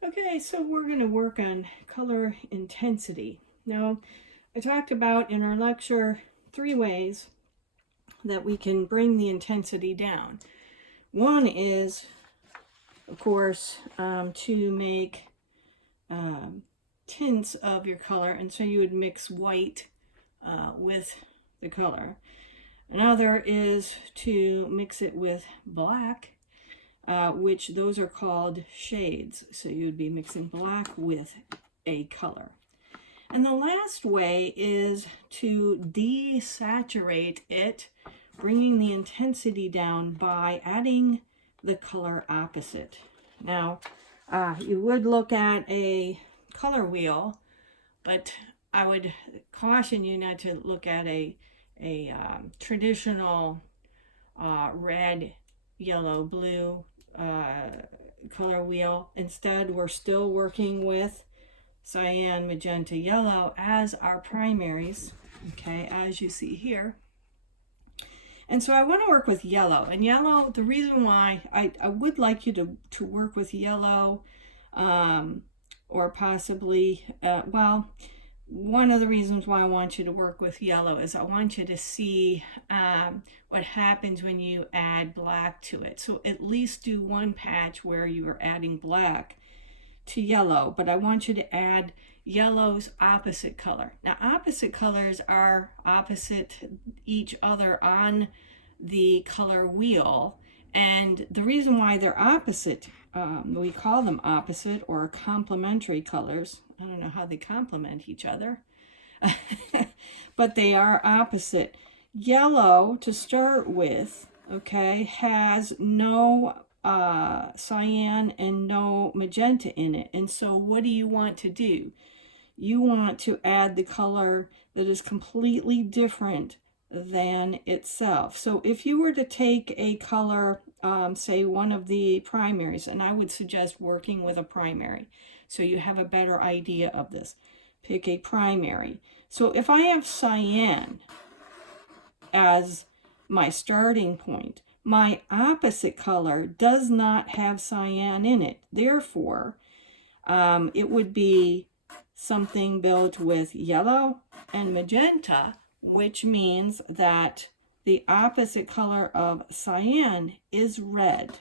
Okay, so we're going to work on color intensity. Now, I talked about in our lecture 3 ways that we can bring the intensity down. One is, of course, to make tints of your color, and so you would mix white with the color. Another is to mix it with black, which those are called shades. So you'd be mixing black with a color. And the last way is to desaturate it, bringing the intensity down by adding the color opposite. Now, you would look at a color wheel, but I would caution you not to look at a traditional red, yellow, blue color wheel. Instead, we're still working with cyan, magenta, yellow as our primaries, okay, as you see here. And so I want to work with yellow. And yellow, the reason why I would like you to work with yellow, or possibly, one of the reasons why I want you to work with yellow is I want you to see what happens when you add black to it. So at least do one patch where you are adding black to yellow, but I want you to add yellow's opposite color. Now, opposite colors are opposite each other on the color wheel, and the reason why they're opposite, we call them opposite or complementary colors. I don't know how they complement each other, but they are opposite. Yellow, to start with, okay, has no cyan and no magenta in it. And so what do you want to do? You want to add the color that is completely different than itself. So if you were to take a color, say one of the primaries, and I would suggest working with a primary so you have a better idea of this. Pick a primary. So if I have cyan as my starting point, my opposite color does not have cyan in it. Therefore, it would be something built with yellow and magenta, which means that the opposite color of cyan is red.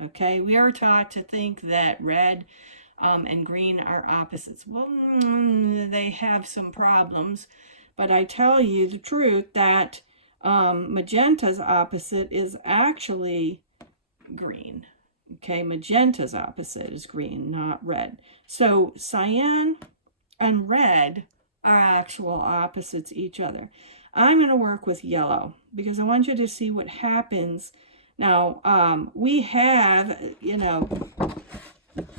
Okay, we are taught to think that red and green are opposites. Well, they have some problems, but I tell you the truth that magenta's opposite is actually green. Okay, magenta's opposite is green, not red. So cyan and red are actual opposites each other. I'm going to work with yellow because I want you to see what happens. Now, we have,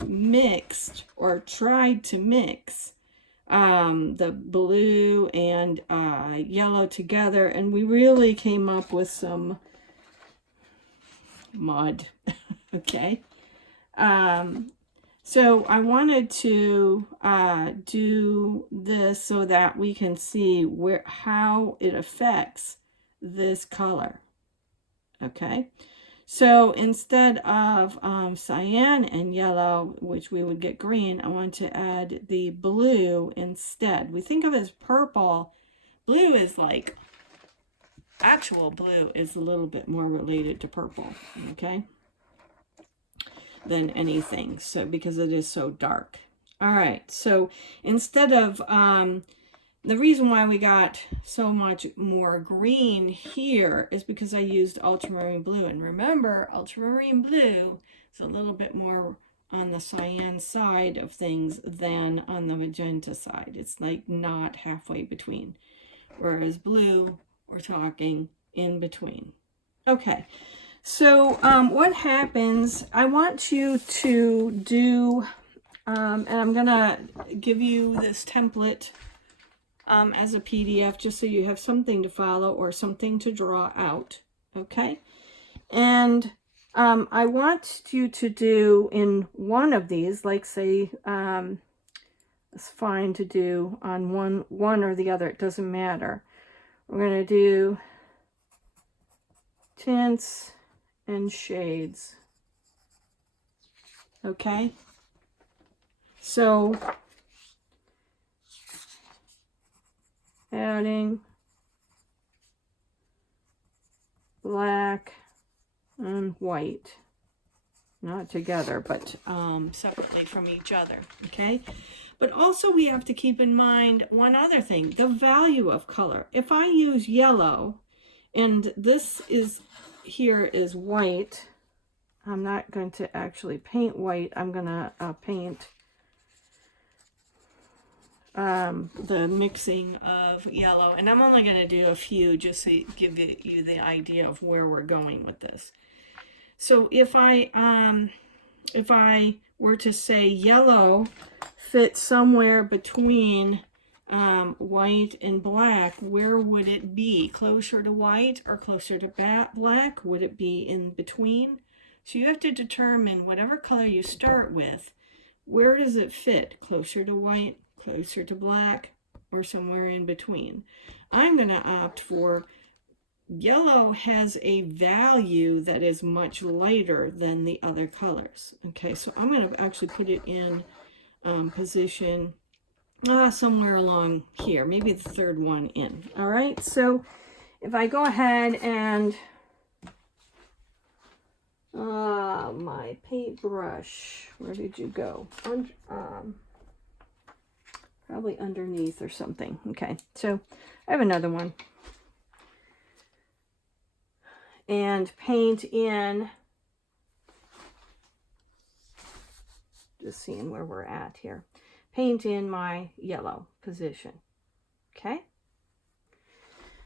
mixed or tried to mix the blue and yellow together, and we really came up with some mud. Okay, so I wanted to do this so that we can see how it affects this color. Okay, so instead of cyan and yellow, which we would get green, I want to add the blue instead. We think of it as purple. Blue is like, actual blue is a little bit more related to purple, okay, than anything, so because it is so dark. All right, so instead of the reason why we got so much more green here is because I used ultramarine blue. And remember, ultramarine blue is a little bit more on the cyan side of things than on the magenta side. It's like not halfway between. Whereas blue, we're talking in between. Okay, so what happens, I want you to do, and I'm going to give you this template as a PDF, just so you have something to follow or something to draw out, okay? And I want you to do in one of these, like say, it's fine to do on one or the other, it doesn't matter. We're going to do tints and shades, okay? So adding black and white, not together, but separately from each other, okay? But also we have to keep in mind one other thing, the value of color. If I use yellow, and this is here is white, I'm not going to actually paint white, I'm gonna paint the mixing of yellow, and I'm only going to do a few just to give you the idea of where we're going with this. So if I were to say yellow fits somewhere between white and black, where would it be? Closer to white or closer to black? Would it be in between? So you have to determine whatever color you start with, where does it fit? Closer to white, closer to black, or somewhere in between. I'm going to opt for yellow. Has a value that is much lighter than the other colors. Okay, so I'm going to actually put it in position somewhere along here, maybe the third one in. All right, so if I go ahead and my paintbrush, where did you go? Probably underneath or something. Okay, so I have another one. And paint in, just seeing where we're at here. Paint in my yellow position. Okay.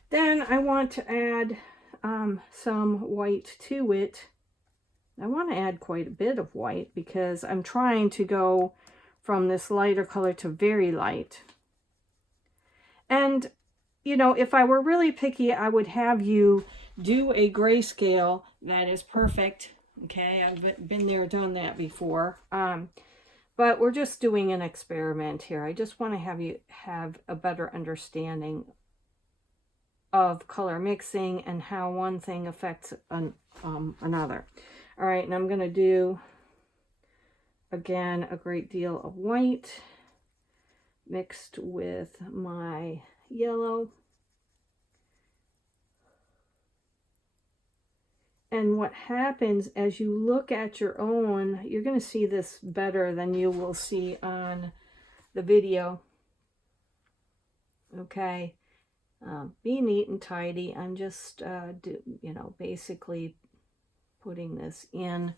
Then I want to add some white to it. I want to add quite a bit of white because I'm trying to go from this lighter color to very light. And, you know, if I were really picky, I would have you do a grayscale that is perfect. Okay, I've been there, done that before. But we're just doing an experiment here. I just want to have you have a better understanding of color mixing and how one thing affects another. All right, and I'm going to do, again, a great deal of white mixed with my yellow. And what happens as you look at your own, you're going to see this better than you will see on the video. Okay, be neat and tidy. I'm just, basically putting this in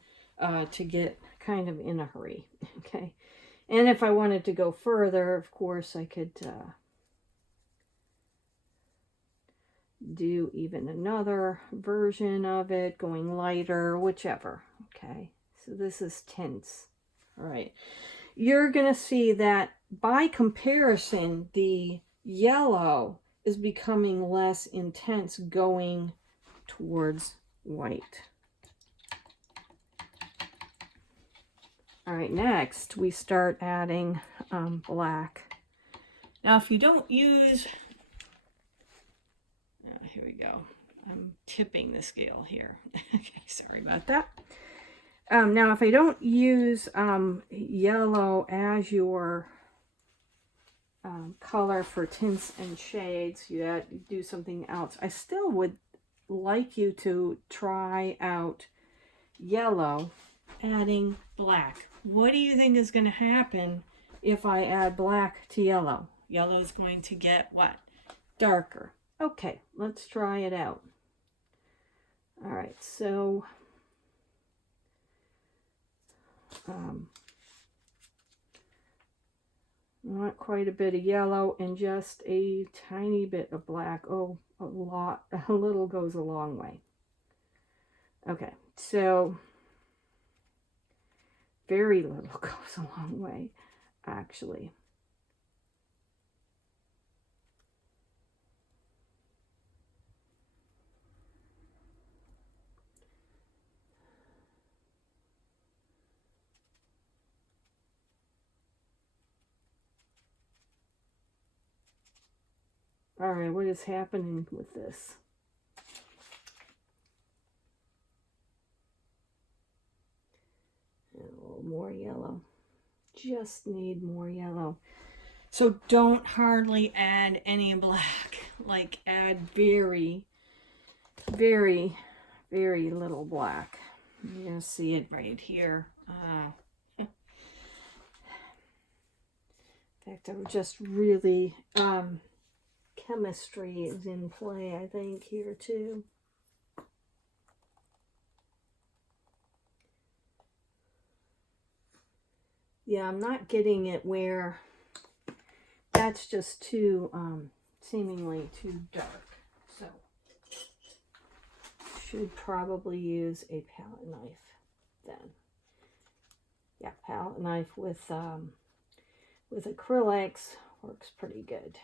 to get kind of in a hurry. Okay, and if I wanted to go further, of course, I could do even another version of it, going lighter, whichever. Okay, so this is tints. All right, you're going to see that by comparison, the yellow is becoming less intense going towards white. All right, next we start adding black. Now, if you don't use, here we go. I'm tipping the scale here. Okay, sorry about that. Now, if I don't use yellow as your color for tints and shades, you do something else. I still would like you to try out yellow, adding black. What do you think is going to happen if I add black to yellow? Yellow is going to get what? Darker. Okay, let's try it out. All right, so not quite a bit of yellow and just a tiny bit of black. Oh, a little goes a long way. Okay, so very little goes a long way, actually. All right, what is happening with this? A little more yellow. just need more yellow. So don't hardly add any black. Like add very, very, very little black. You're going to see it right here. In fact, I'm just really, chemistry is in play, I think, here too. Yeah, I'm not getting it where that's just too, seemingly too dark. So, should probably use a palette knife then. Yeah, palette knife with acrylics works pretty good.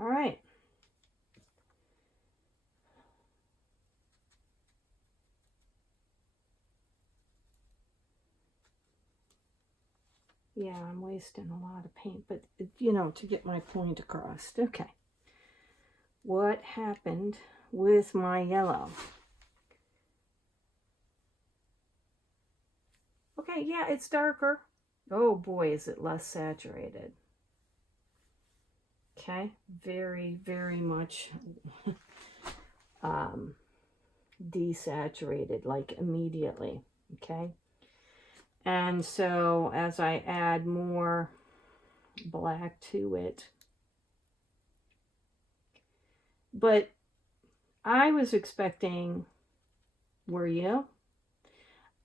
All right. Yeah, I'm wasting a lot of paint, but, you know, to get my point across. Okay. What happened with my yellow? Okay, yeah, it's darker. Oh boy, is it less saturated. Okay, very, very much desaturated, like immediately. Okay. And so as I add more black to it, but I was expecting, were you?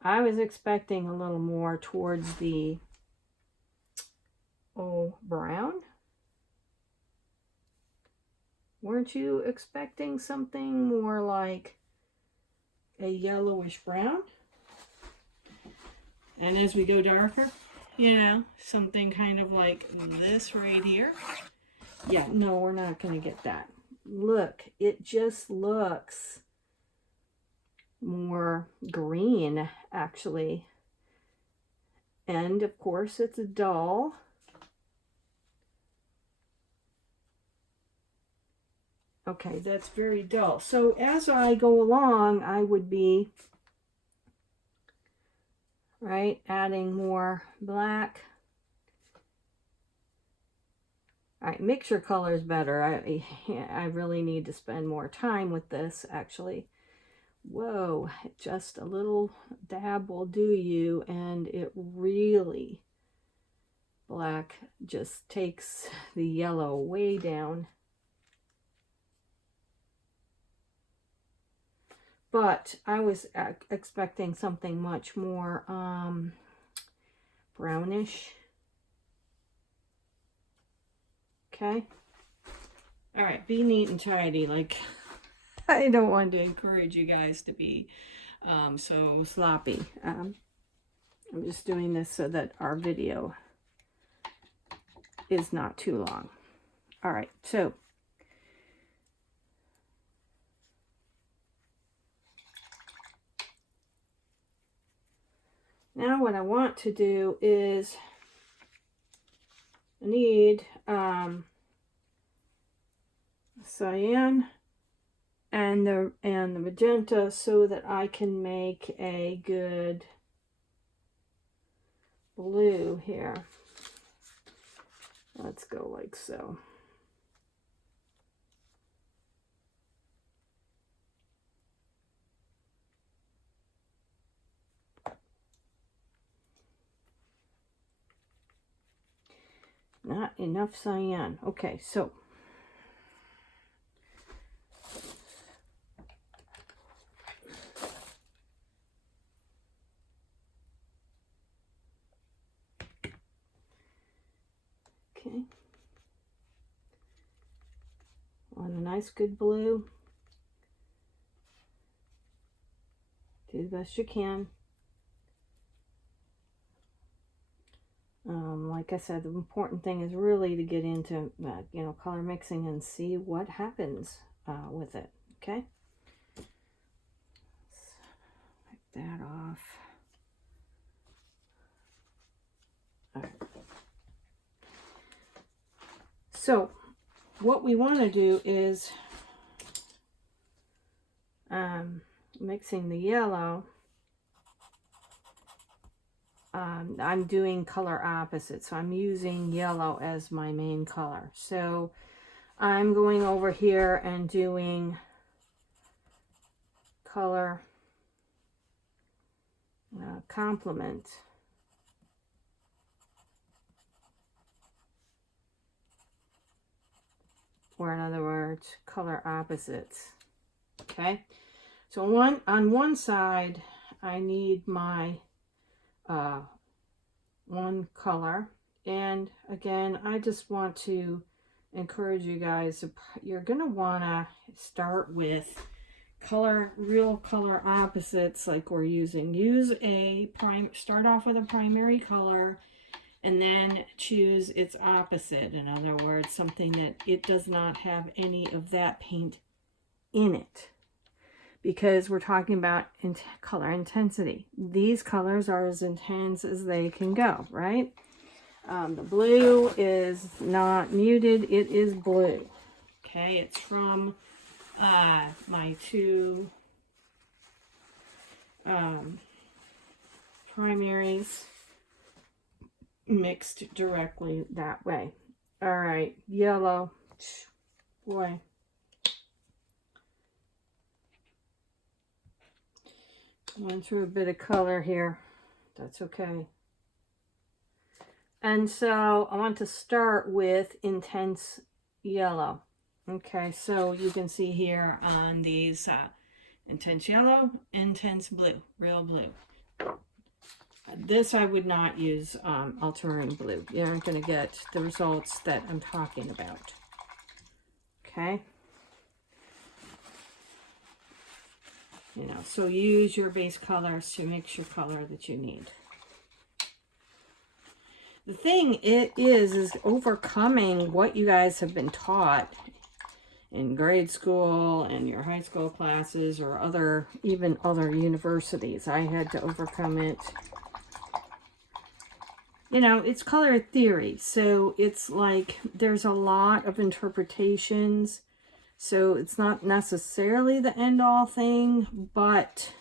I was expecting a little more towards the, brown. Weren't you expecting something more like a yellowish brown? And as we go darker, you know, something kind of like this right here. Yeah, no, we're not going to get that. Look, it just looks more green, actually. And, of course, it's dull. Okay, that's very dull. So as I go along, I would be, right, adding more black. All right, mixture color is better. I really need to spend more time with this, actually. Whoa, just a little dab will do you, and it really, black just takes the yellow way down. But I was expecting something much more brownish. Okay. All right, be neat and tidy. Like, I don't want to encourage you guys to be so sloppy. I'm just doing this so that our video is not too long. All right, so now what I want to do is I need cyan and the magenta so that I can make a good blue here. Let's go like so. Not enough cyan. Okay, so okay. Want a nice good blue. Do the best you can. Like I said, the important thing is really to get into, you know, color mixing and see what happens with it. Okay. Let's wipe that off. All right. So, what we want to do is mixing the yellow. I'm doing color opposite, so I'm using yellow as my main color. So I'm going over here and doing color complement. Or in other words, color opposites. Okay, so on one side, I need my one color, and again, I just want to encourage you guys. You're gonna want to start with real color opposites, like we're using. Start off with a primary color, and then choose its opposite. In other words, something that it does not have any of that paint in it, because we're talking about color intensity. These colors are as intense as they can go, right? The blue is not muted, it is blue. Okay, it's from my two primaries mixed directly that way. All right, yellow. Boy. Went through a bit of color here. That's okay. And so I want to start with intense yellow. Okay, so you can see here on these intense yellow, intense blue, real blue. This I would not use ultramarine blue. You aren't going to get the results that I'm talking about. Okay. You know, so use your base colors to mix your color that you need. The thing it is overcoming what you guys have been taught in grade school and your high school classes or even other universities. I had to overcome it. You know, it's color theory, so it's like there's a lot of interpretations. So it's not necessarily the end-all thing, but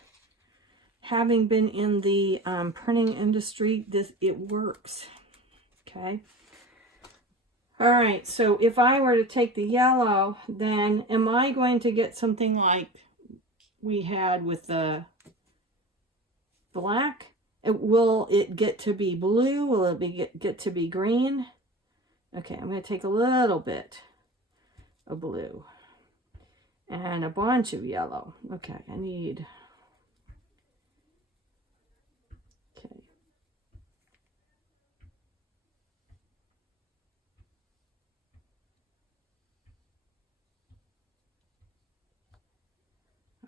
having been in the printing industry, it works. Okay. All right, so if I were to take the yellow, then am I going to get something like we had with the black? Will it get to be blue? Will it get to be green? Okay, I'm going to take a little bit of blue and a bunch of yellow. Okay, I need... Okay.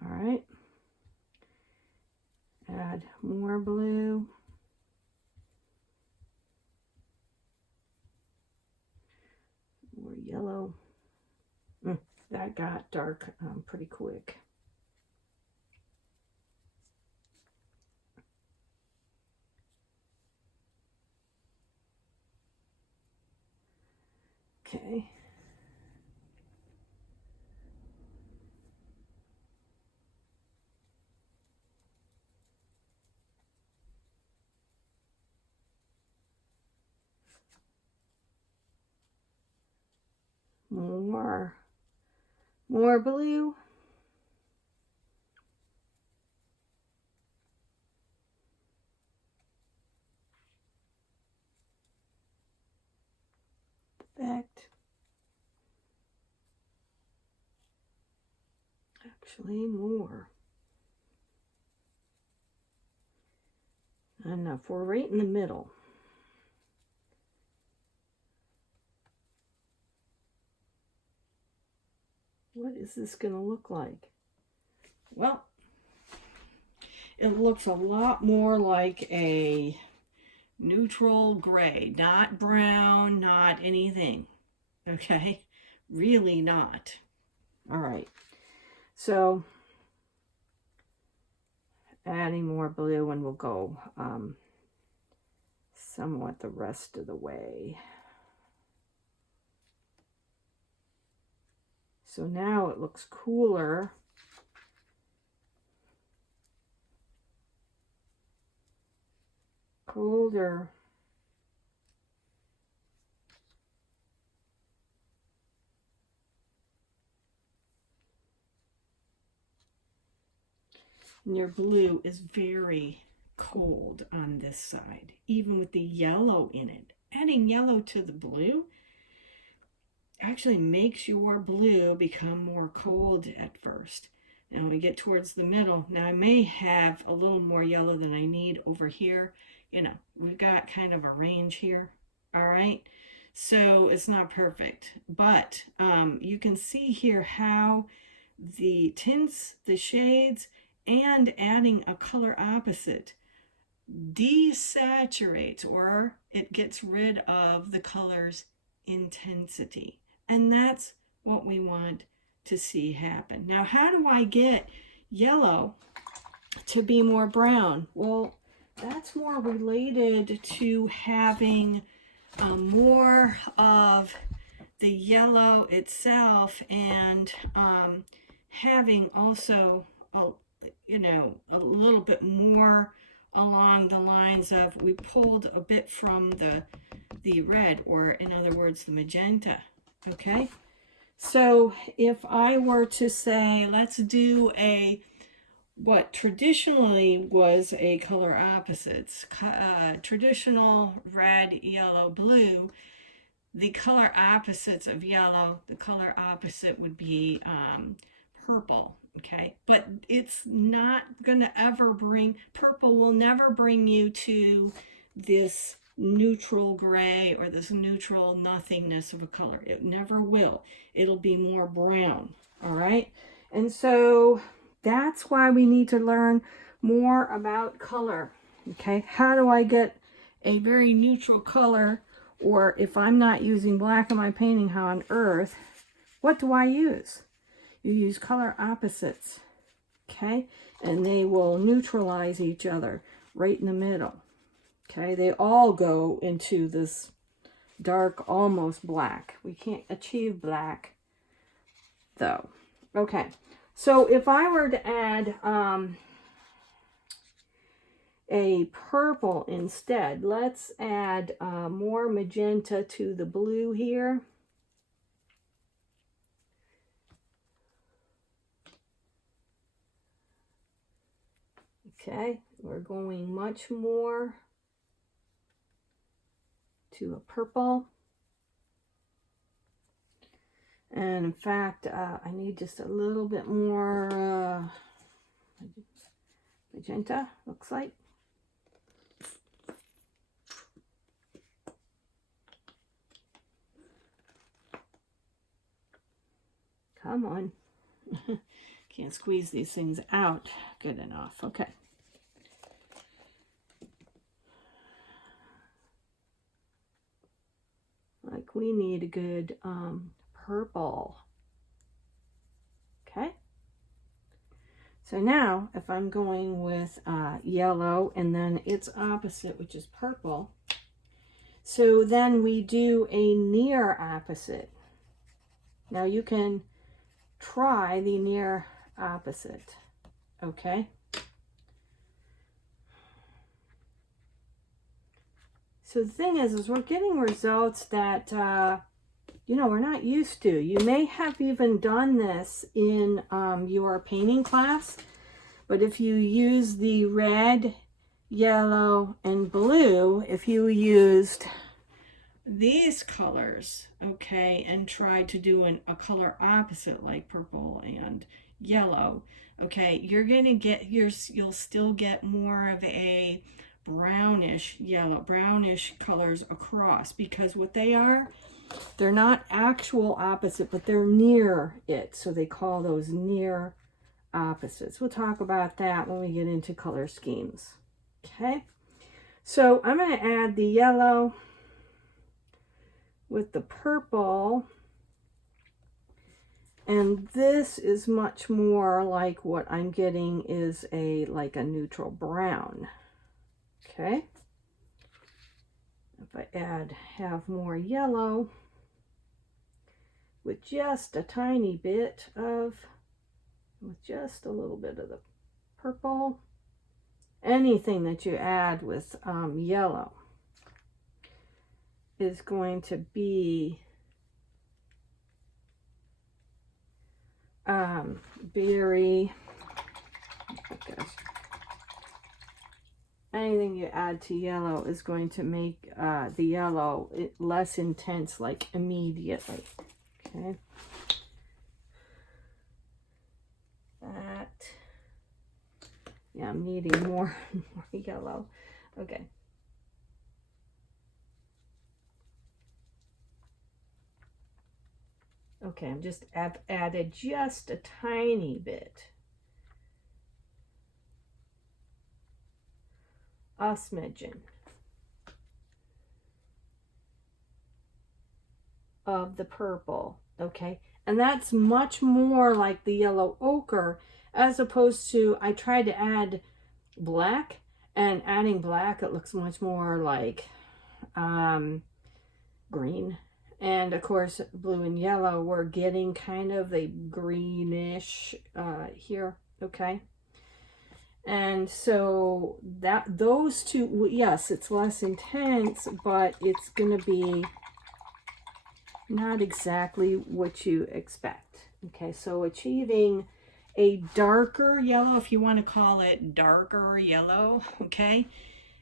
All right. Add more blue. More yellow. That got dark pretty quick. Okay. More blue. Perfect. Actually, more. Enough. We're right in the middle. What is this going to look like? Well, it looks a lot more like a neutral gray, not brown, not anything. Okay? Really not. All right. So, adding more blue, and we'll go somewhat the rest of the way. So now it looks cooler. colder. And your blue is very cold on this side, even with the yellow in it. Adding yellow to the blue actually makes your blue become more cold at first. Now we get towards the middle. Now I may have a little more yellow than I need over here. You know, we've got kind of a range here. All right. So it's not perfect, but you can see here how the tints, the shades, and adding a color opposite desaturates, or it gets rid of the color's intensity. And that's what we want to see happen. Now, how do I get yellow to be more brown? Well, that's more related to having more of the yellow itself, and having also a little bit more along the lines of, we pulled a bit from the red, or in other words the magenta. Okay, so if I were to say, let's do what traditionally was a color opposites, traditional red, yellow, blue, the color opposites of yellow, the color opposite would be purple. Okay, but it's not going to ever purple will never bring you to this neutral gray or this neutral nothingness of a color. It never will. It'll be more brown. All right, and so that's why we need to learn more about color. Okay, how do I get a very neutral color? Or if I'm not using black in my painting, how on earth, what do I use? You use color opposites, okay? And they will neutralize each other right in the middle, okay? They all go into this dark, almost black. We can't achieve black, though. Okay, so if I were to add a purple instead, let's add more magenta to the blue here. Okay, we're going much more to a purple. And in fact, I need just a little bit more magenta, looks like. Come on. Can't squeeze these things out good enough. Okay. Like, we need a good purple. Okay. So now, if I'm going with yellow and then its opposite, which is purple, so then we do a near opposite. Now you can try the near opposite, okay? So the thing is we're getting results that, we're not used to. You may have even done this in your painting class, but if you use the red, yellow, and blue, if you used these colors, okay, and tried to do a color opposite like purple and yellow, okay, you're gonna get you'll still get more of a brownish yellow, brownish colors across, because what they are, they're not actual opposite, but they're near it, so they call those near opposites. We'll talk about that when we get into color schemes. Okay, so I'm going to add the yellow with the purple, and this is much more like what I'm getting is like a neutral brown. Okay, if I have more yellow with just a tiny bit of, with just a little bit of the purple, anything that you add with yellow is going to be very, oh gosh, anything you add to yellow is going to make the yellow less intense, like immediately. Okay. That, yeah, I'm needing more yellow. Okay. Okay, I'm just added just a tiny bit. A smidgen of the purple. Okay, and that's much more like the yellow ochre, as opposed to, I tried to add black, and adding black, it looks much more like green. And of course, blue and yellow, we're getting kind of a greenish here. Okay. And so that those two, yes, it's less intense, but it's going to be not exactly what you expect. Okay, so achieving a darker yellow, if you want to call it darker yellow, okay,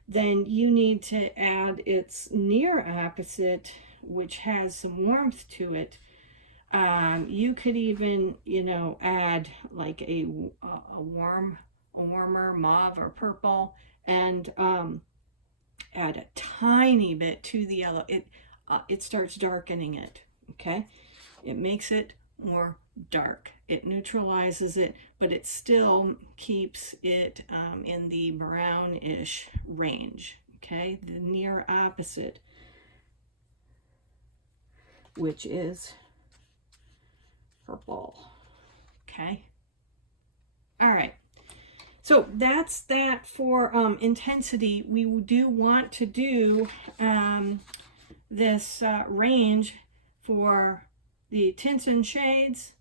then you need to add its near opposite, which has some warmth to it. You could even, you know, add like a warmer mauve or purple, and add a tiny bit to the yellow. It starts darkening it. Okay, it makes it more dark. It neutralizes it, but it still keeps it in the brownish range. Okay, the near opposite, which is purple. Okay. All right. So that's that for intensity. We do want to do this range for the tints and shades,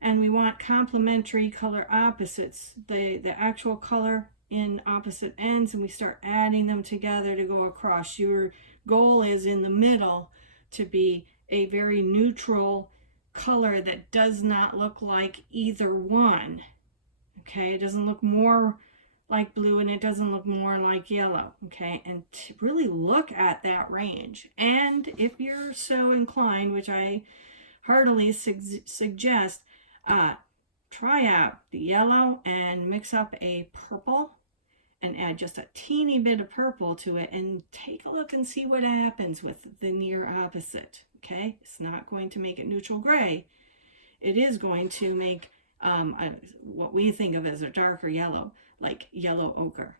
and we want complementary color opposites, the actual color in opposite ends, and we start adding them together to go across. Your goal is in the middle to be a very neutral color that does not look like either one. Okay, it doesn't look more like blue and it doesn't look more like yellow. Okay, and to really look at that range. And if you're so inclined, which I heartily suggest, try out the yellow and mix up a purple and add just a teeny bit of purple to it and take a look and see what happens with the near opposite. Okay, it's not going to make it neutral gray. It is going to make what we think of as a darker yellow, like yellow ochre.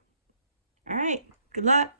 All right, good luck.